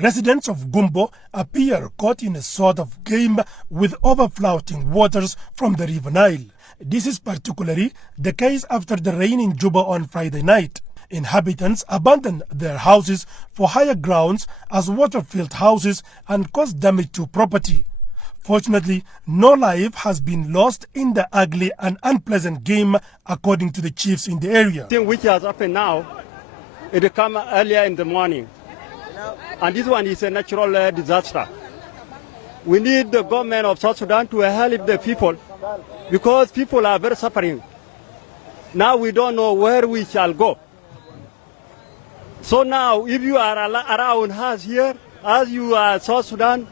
Residents of Gumbo appear caught in a sort of game with overflowing waters from the River Nile. This is particularly the case after the rain in Juba on Friday night. Inhabitants abandoned their houses for higher grounds as water filled houses and caused damage to property. Fortunately, no life has been lost in the ugly and unpleasant game, according to the chiefs in the area. The thing which has happened now, it came earlier in the morning. And this one is a natural disaster. We need the government of South Sudan to help the people because people are very suffering. Now we don't know where we shall go. So now, if you are around us here, as you are South Sudan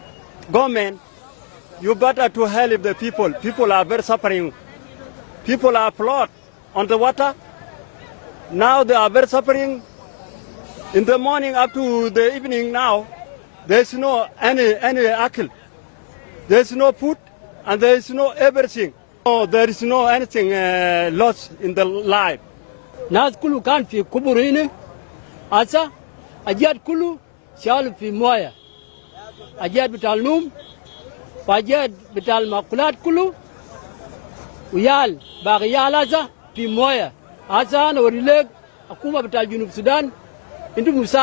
government, you better to help the people. People are very suffering. People are flood on the water. Now they are very suffering. In the morning up to the evening now, there's no any akil. There's no food and there's no everything. Oh, there is no anything lost in the life. Nas kulu kan fi kuburini, asa ajad kulu shal fi moya. Ajad bital num, ajad bital makulat kulu, uyal bagiyal asa fi moya. Asa na warileg akuma bital Junub Sudan. Youth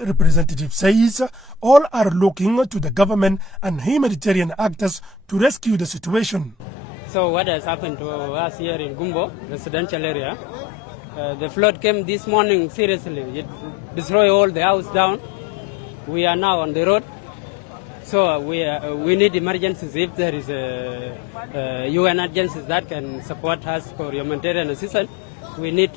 representative says all are looking to the government and humanitarian actors to rescue the situation. So what has happened to us here in Gumbo, residential area, the flood came this morning seriously. It destroyed all the house down. We are now on the road. So we need emergencies. If there is UN agencies that can support us for humanitarian assistance, we need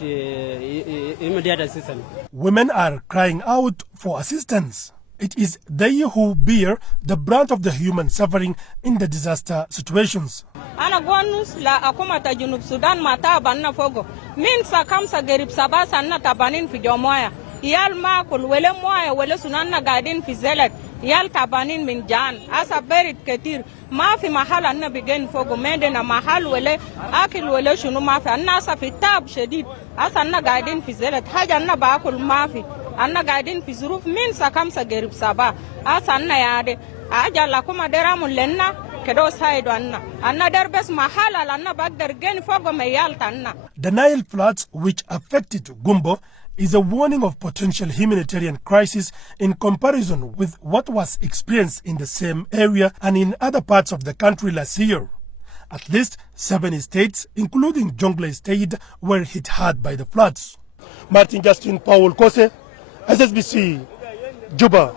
immediate assistance. Women are crying out for assistance. It is they who bear the brunt of the human suffering in the disaster situations. Ana gonus la akuma ta Junub Sudan mata banna fogo. Min sa kamsa gerib sabasa na tabanin fi jomoya. Yal makul wele moya wele sunanna gadin fi zelet. Yal tabanin min jan. Asa berit ketir. Ma fi mahal anna bigen fogo mende na mahal wele akil wele shunu ma fi anna sa fi tab shadid. Asa anna gadin fi zelet. Haja anna baakul ma fi. Anna gadin fi zuruf min sa kamsa gerib saba. Asa anna yade. Aja la kuma deramun lenna. The Nile floods, which affected Gumbo, is a warning of potential humanitarian crisis in comparison with what was experienced in the same area and in other parts of the country last year. At least 7 states, including Jonglei State, were hit hard by the floods. Martin Justin Paul Kose, SSBC, Juba.